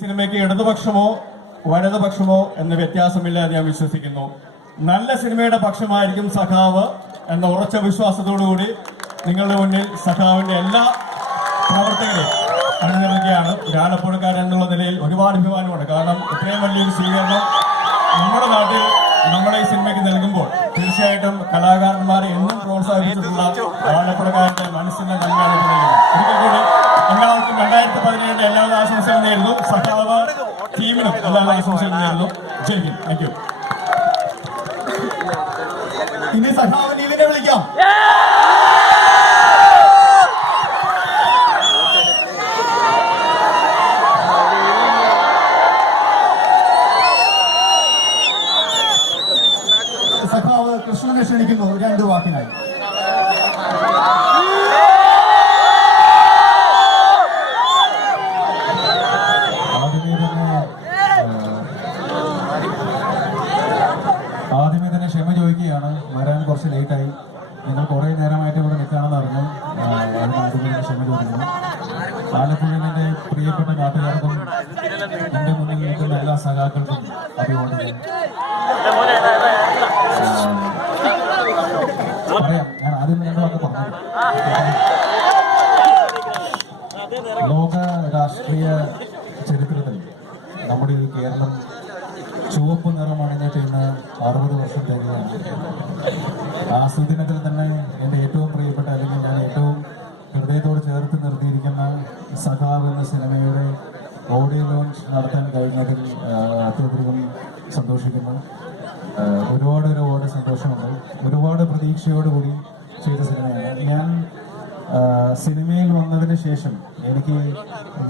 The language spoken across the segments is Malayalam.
സിനിമയ്ക്ക് ഇടതുപക്ഷമോ വലതുപക്ഷമോ എന്ന വ്യത്യാസമില്ല എന്ന് ഞാൻ വിശ്വസിക്കുന്നു. നല്ല സിനിമയുടെ പക്ഷമായിരിക്കും സഖാവ് എന്ന ഉറച്ച വിശ്വാസത്തോടുകൂടി നിങ്ങളുടെ മുന്നിൽ സഖാവിന്റെ എല്ലാ പ്രവർത്തകരെയും അണിനിരക്കുകയാണ്. ഒരു ആലപ്പുഴക്കാരൻ എന്നുള്ള നിലയിൽ ഒരുപാട് അഭിമാനമുണ്ട്. കാരണം ഇത്രയും വലിയൊരു സ്വീകരണം നമ്മുടെ നാട്ടിൽ നമ്മളെ ഈ സിനിമയ്ക്ക് നൽകുമ്പോൾ തീർച്ചയായിട്ടും കലാകാരന്മാരെ എന്നും പ്രോത്സാഹിപ്പിച്ചിട്ടുള്ള ആലപ്പുഴക്കാരുടെ മനസ്സിന്റെ നന്മയാണ് പറയുന്നത്. ഒരിക്കൽ കൂടി എല്ലാവർക്കും 2017 എല്ലാവരും ആശംസകൾ നേരുന്നു. സഖാവ് ടീമിനും എല്ലാവരും ആശംസകൾ നേരുന്നു. ജയ് ഹിന്ദ്. Thank you. ഇനി സഖാവ് നീലിനെ വിളിക്കാം. സഖാവ് കൃഷ്ണനെ ക്ഷണിക്കുന്നു 2 വാക്കിനായി. ആദ്യമേ തന്നെ ക്ഷമ ചോദിക്കുകയാണ്. വരാൻ കുറച്ച് ലേറ്റായി. നിങ്ങൾ കുറേ നേരമായിട്ട് ഇവിടെ നിൽക്കുകയാണെന്ന് അറിഞ്ഞു. അതിന് ആദ്യമേ തന്നെ ക്ഷമ ചോദിക്കുന്നു. ആലപ്പുഴയിലെ പ്രിയപ്പെട്ട നാട്ടുകാർക്കും എൻ്റെ മുന്നിൽ നിൽക്കുന്ന എല്ലാ സഖാക്കൾക്കും അഭിവാദ്യങ്ങൾ. പറയാം, ഞാൻ ആദ്യം വേണ്ടതൊക്കെ പറഞ്ഞു. ലോക രാഷ്ട്രീയ ചരിത്രത്തിൽ നമ്മുടെ ഈ കേരളം ചുവപ്പ് നിറം അണിഞ്ഞിട്ട് ഇന്ന് 60 വർഷം തികയാണ്. ആ സുദിനത്തിൽ തന്നെ എൻ്റെ ഏറ്റവും പ്രിയപ്പെട്ട, അല്ലെങ്കിൽ ഞാൻ ഏറ്റവും ഹൃദയത്തോട് ചേർത്ത് നിർത്തിയിരിക്കുന്ന സഖാവ് എന്ന സിനിമയുടെ ഓഡിയോ ലോഞ്ച് നടത്താൻ കഴിഞ്ഞതിൽ അത്യധികം സന്തോഷിക്കുന്നു. ഒരുപാട് സന്തോഷമുണ്ട്. ഒരുപാട് പ്രതീക്ഷയോടുകൂടി ചെയ്ത സിനിമയാണ്. ഞാൻ സിനിമയിൽ വന്നതിന് ശേഷം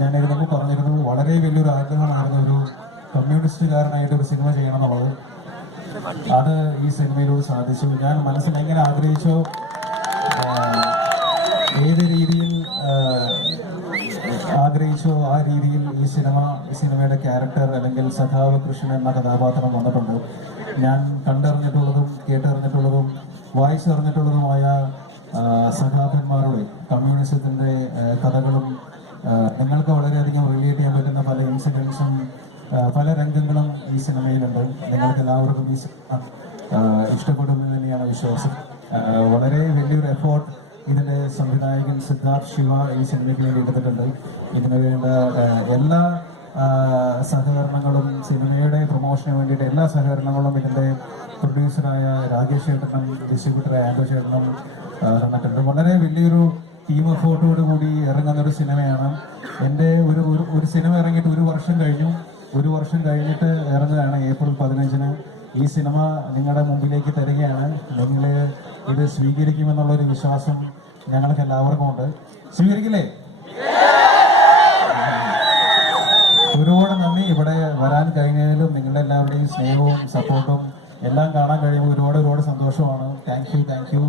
ഞാനിത് നമുക്ക് പറഞ്ഞിരുന്നു, വളരെ വലിയൊരു ആഗ്രഹമായിരുന്നു ഒരു കമ്മ്യൂണിസ്റ്റുകാരനായിട്ട് ഒരു സിനിമ ചെയ്യണമെന്നുള്ളത്. അത് ഈ സിനിമയിലൂടെ സാധിച്ചു. ഞാൻ മനസ്സിൽ എങ്ങനെ ആഗ്രഹിച്ചോ, ഏത് രീതിയിൽ ആഗ്രഹിച്ചോ ആ രീതിയിൽ ഈ സിനിമയുടെ ക്യാരക്ടർ അല്ലെങ്കിൽ സഖാവ് കൃഷ്ണൻ എന്ന കഥാപാത്രം വന്നിട്ടുണ്ട്. ഞാൻ കണ്ടറിഞ്ഞിട്ടുള്ളതും കേട്ടറിഞ്ഞിട്ടുള്ളതും വായിച്ചറിഞ്ഞിട്ടുള്ളതുമായ സഖാക്കന്മാരുടെ കമ്മ്യൂണിസത്തിൻ്റെ കഥകളും നിങ്ങൾക്ക് വളരെയധികം റിലേറ്റ് ചെയ്യാൻ പറ്റുന്ന പല ഇൻസിഡൻസും പല രംഗങ്ങളും ഈ സിനിമയിലുണ്ട്. നിങ്ങൾക്ക് എല്ലാവർക്കും ഈ സിനിമ ഇഷ്ടപ്പെടുമെന്ന് തന്നെയാണ് വിശ്വാസം. വളരെ വലിയൊരു എഫേർട്ട് ഇതിൻ്റെ സംവിധായകൻ സിദ്ധാർത്ഥ് ശിവ ഈ സിനിമയ്ക്ക് വേണ്ടി എടുത്തിട്ടുണ്ട്. ഇതിനു വേണ്ട എല്ലാ സഹകരണങ്ങളും, സിനിമയുടെ പ്രൊമോഷന് വേണ്ടിയിട്ട് എല്ലാ സഹകരണങ്ങളും ഇതിൻ്റെ പ്രൊഡ്യൂസറായ രാകേഷ് ചേട്ടനും ഡിസ്ട്രിബ്യൂട്ടറായ ആൻഡോ ചേട്ടനും നടന്നിട്ടുണ്ട്. വളരെ വലിയൊരു ടീം എഫേർട്ടോട് കൂടി ഇറങ്ങുന്നൊരു സിനിമയാണ്. എൻ്റെ ഒരു സിനിമ ഇറങ്ങിയിട്ട് 1 വർഷം കഴിഞ്ഞു. 1 വർഷം കഴിഞ്ഞിട്ട് ഇറങ്ങുകയാണ് ഏപ്രിൽ 15-ന്. ഈ സിനിമ നിങ്ങളുടെ മുമ്പിലേക്ക് തരികയാണ്. നിങ്ങൾ ഇത് സ്വീകരിക്കുമെന്നുള്ളൊരു വിശ്വാസം ഞങ്ങൾക്ക് എല്ലാവർക്കും ഉണ്ട്. സ്വീകരിക്കില്ലേ? ഒരുപാട് നന്ദി. ഇവിടെ വരാൻ കഴിഞ്ഞതിലും നിങ്ങളുടെ എല്ലാവരുടെയും സ്നേഹവും സപ്പോർട്ടും എല്ലാം കാണാൻ കഴിയുമ്പോൾ ഒരുപാട് സന്തോഷമാണ്. Thank you.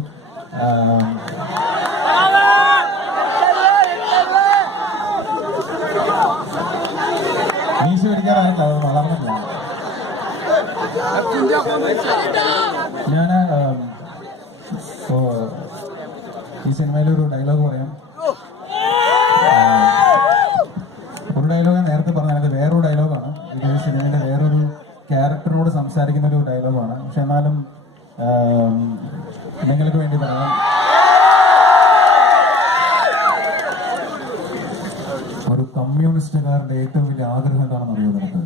മീശ പിടിക്കാറായില്ല, അത് വളർന്നില്ല. ഞാൻ ഈ സിനിമയിലൊരു ഡയലോഗ് പറയാം. ഒരു ഡയലോഗ് നേരത്തെ പറഞ്ഞത് വേറൊരു ഡയലോഗാണ്. ഇത് സിനിമയിലെ വേറൊരു ക്യാരക്ടറോട് സംസാരിക്കുന്ന ഒരു ഡയലോഗാണ്. പക്ഷെ എന്നാലും നിങ്ങൾക്ക് വേണ്ടി പറയാം. ഒരു കമ്മ്യൂണിസ്റ്റുകാരുടെ ഏറ്റവും വലിയ ആഗ്രഹം എന്താണെന്ന് അറിയോ നിനക്ക്?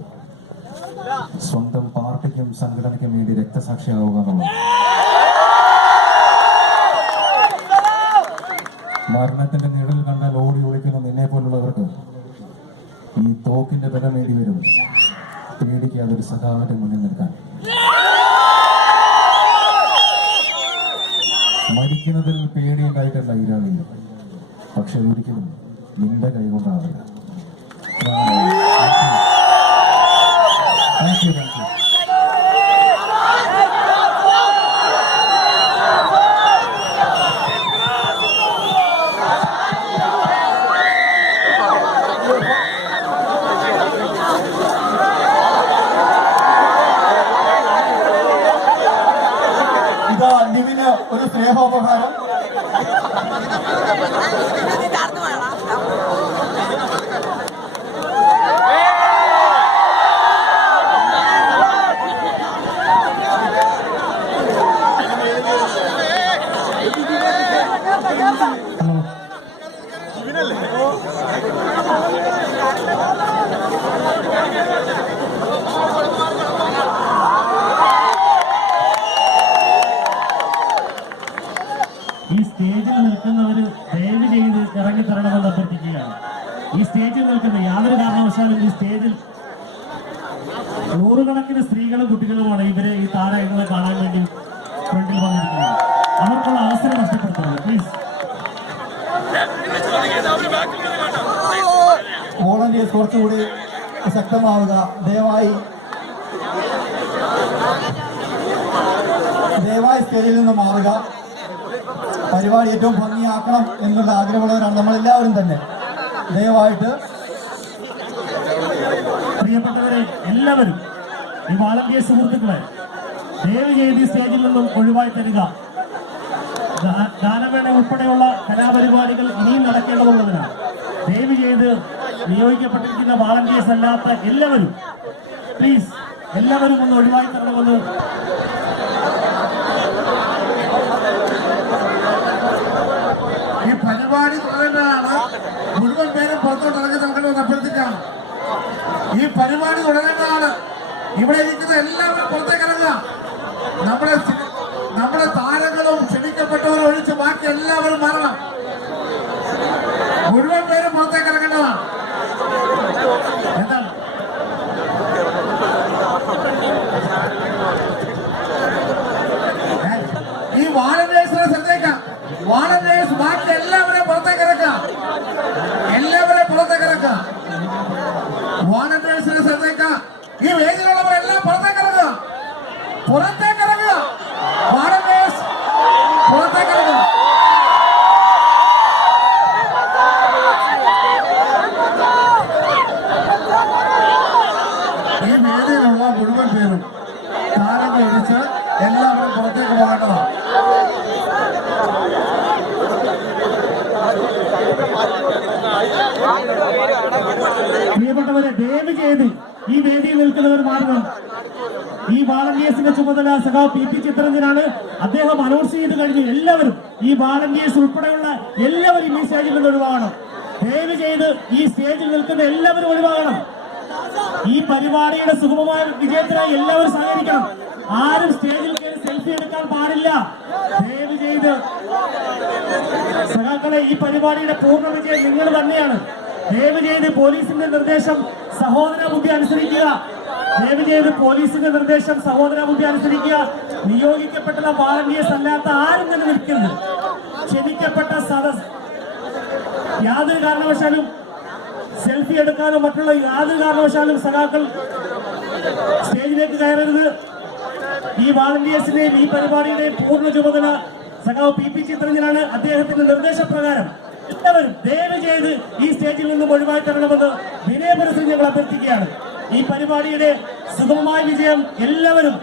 സ്വന്തം പാർട്ടിക്കും സംഘടനയ്ക്കും വേണ്ടി രക്തസാക്ഷിയാവുക എന്നുള്ളത്. മരണത്തിന്റെ നിഴൽ കണ്ടാൽ ഓടി ഒളിക്കുന്ന നിന്നെ പോലുള്ളവർക്ക് ഈ തോക്കിന്റെ ബലം വേണ്ടി വരും. പേടിക്കാതെ ഒരു സഖാവിന്റെ മുന്നിൽ നിൽക്കാൻ. മരിക്കുന്നതിൽ പേടിയുണ്ടായിട്ടല്ല ഇരാളി, പക്ഷെ ഒരിക്കലും നിന്റെ കൈകൊണ്ടാവില്ല. Thank you. ഇതാ ലിവിന് ഒരു സ്നേഹോപഹാരം. സ്റ്റേജിൽ നൂറുകണക്കിന് സ്ത്രീകളും കുട്ടികളുമാണ് ഇവരെ ഈ താരങ്ങളെ കാണാൻ വേണ്ടി ഫ്രണ്ടിൽ വന്നിരിക്കുന്നത്. അവർക്കുള്ള അവസരം നഷ്ടപ്പെടുത്തുന്നത് പ്ലീസ്. വോളണ്ടിയേഴ്സ് കുറച്ചുകൂടി ശക്തമാവുക. ദയവായി സ്റ്റേജിൽ നിന്ന് മാറുക. പരിപാടി ഏറ്റവും ഭംഗിയാക്കണം എന്നുള്ള ആഗ്രഹമുള്ളവരാണ് നമ്മളെല്ലാവരും തന്നെ. ദയവായിട്ട് പ്രിയപ്പെട്ടവരെ എല്ലാവരും, ഈ വാളണ്ടിയേഴ്സ് സുഹൃത്തുക്കളെ, ദയവ് ചെയ്ത് ഈ സ്റ്റേജിൽ നിന്നും ഒഴിവായി തരിക. ഗാനമേള ഉൾപ്പെടെയുള്ള കലാപരിപാടികൾ ഇനിയും നടക്കേണ്ടതുള്ളതിനാൽ ദയവ് ചെയ്ത് നിയോഗിക്കപ്പെട്ടിരിക്കുന്ന വാളണ്ടിയേഴ്സ് അല്ലാത്ത എല്ലാവരും പ്ലീസ് എല്ലാവരും ഒന്ന് ഒഴിവായി തരണമെന്ന് ഈ പരിപാടി തുടരേണ്ടതാണ്. മുഴുവൻ പേരും പുറത്തോട്ട് ഇറങ്ങി നടക്കണമെന്ന് അഭ്യർത്ഥിക്കാം. ഈ പരിപാടി തുടരേണ്ടതാണ്. ഇവിടെ ഇരിക്കുന്ന എല്ലാവരും പുറത്തേക്ക് ഇറങ്ങുക. നമ്മുടെ താരങ്ങളും ക്ഷണിക്കപ്പെട്ടവരും ഒഴിച്ച് ബാക്കി എല്ലാവരും മാറണം. മുഴുവൻ പേരും പുറത്തേക്ക് ഇറങ്ങേണ്ടതാണ്. എന്താണ് ഈ വാളണ്ടിയേഴ്സിനെ ശ്രദ്ധിക്കാം. വാളണ്ടിയേഴ്സ് ബാക്കി എല്ലാവരെയും പുറത്തേക്ക് ഇറക്കുക. എല്ലാവരെയും പുറത്തേക്ക് ഇറക്കുക. വാളണ്ടിയേഴ്സിനെ ശ്രദ്ധിക്കാം. ഈ വേദിയിലുള്ളവരെല്ലാം പുറത്തേക്ക് ഇറങ്ങുക. പുറത്തേക്ക് ഇറങ്ങുക. വാളണ്ടിയേഴ്സ് പുറത്തേക്ക് ഇറങ്ങുക. ഈ വേദിയിലുള്ള മുഴുവൻ പേരും താരങ്ങൾ ഒഴിച്ച് എല്ലാവരും പുറത്തേക്ക് പോകേണ്ടതാണ്. പ്രിയപ്പെട്ടവരെ, ദയവ് ചെയ്ത് ഈ വേദിയിൽ നിൽക്കുന്നവർ മാറണം. ഈ വാളണ്ടിയേഴ്സിന്റെ ചുമതല സഖാവ് പി പി ചിത്രഞ്ജനാണ്. അദ്ദേഹം അനൗൺസ് ചെയ്ത് കഴിഞ്ഞു. എല്ലാവരും, ഈ വാളണ്ടിയേഴ്സ് ഉൾപ്പെടെയുള്ള എല്ലാവരും ഈ സ്റ്റേജിൽ നിന്ന് ഒഴിവാകണം. ദയവ് ചെയ്ത് ഈ സ്റ്റേജിൽ നിൽക്കുന്ന എല്ലാവരും ഒഴിവാകണം. ഈ പരിപാടിയുടെ സുഗമമായ വിജയത്തിനായി എല്ലാവരും സഹകരിക്കണം. ആരും സ്റ്റേജിൽ കയറി സെൽഫി എടുക്കാൻ പാടില്ല. ദയവ് ചെയ്ത് സഖാക്കളെ, ഈ പരിപാടിയുടെ പൂർണ്ണ വിജയം നിങ്ങൾ തന്നെയാണ്. ദയവ് ചെയ്ത് പോലീസിന്റെ നിർദ്ദേശം സഹോദര ബുദ്ധി അനുസരിക്കുക. ദയവ് ചെയ്ത് പോലീസിന്റെ നിർദ്ദേശം സഹോദര ബുദ്ധി അനുസരിക്കുക. നിയോഗിക്കപ്പെട്ട വാളണ്ടിയേഴ്സ് അല്ലാത്ത ആരും തന്നെ നിൽക്കരുത്. ക്ഷണിക്കപ്പെട്ട സദസ് യാതൊരു കാരണവശാലും സെൽഫി എടുക്കാനോ മറ്റുള്ള യാതൊരു കാരണവശാലും സഖാക്കൾ സ്റ്റേജിലേക്ക് കയറരുത്. ഈ വാളണ്ടിയേഴ്സിന്റെയും ഈ പരിപാടിയുടെയും പൂർണ്ണ ചുമതല സഖാവ് പി പി ചിത്രഞ്ജനാണ്. അദ്ദേഹത്തിന്റെ നിർദ്ദേശപ്രകാരം എല്ലാവരും ദയവ് ചെയ്ത് ഈ സ്റ്റേജിൽ നിന്നും ഒഴിവായി തരണമെന്ന് വിനയപരസ്യം ഞങ്ങൾ അഭ്യർത്ഥിക്കുകയാണ്. ഈ പരിപാടിയുടെ സുഗമമായ വിജയം എല്ലാവരും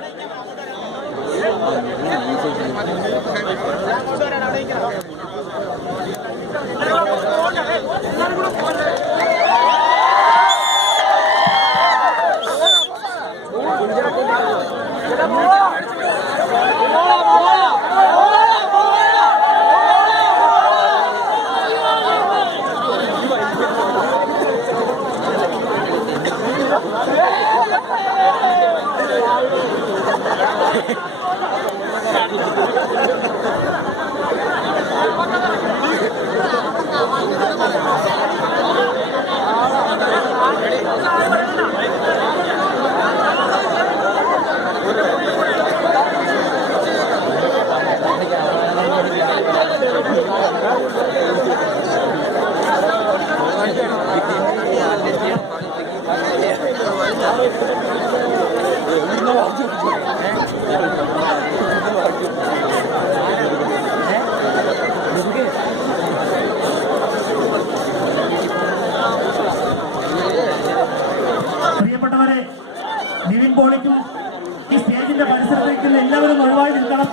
പ്രിയപ്പെട്ടവരെ, നിവിൻ പോളിക്കും ഈ സ്റ്റേജിന്റെ പരിസരത്തേക്ക് എല്ലാവരും ഒഴിവായി നിൽക്കണം.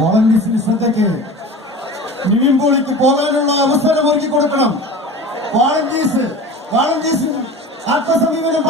വോളണ്ടിയേഴ്സിന്റെ ശ്രദ്ധയ്ക്ക് നിവിൻ പോളിക്ക് പോകാനുള്ള അവസരം ഒരുക്കി കൊടുക്കണം. വാളണ്ടിയേഴ്സ് ആത്മസമീപനം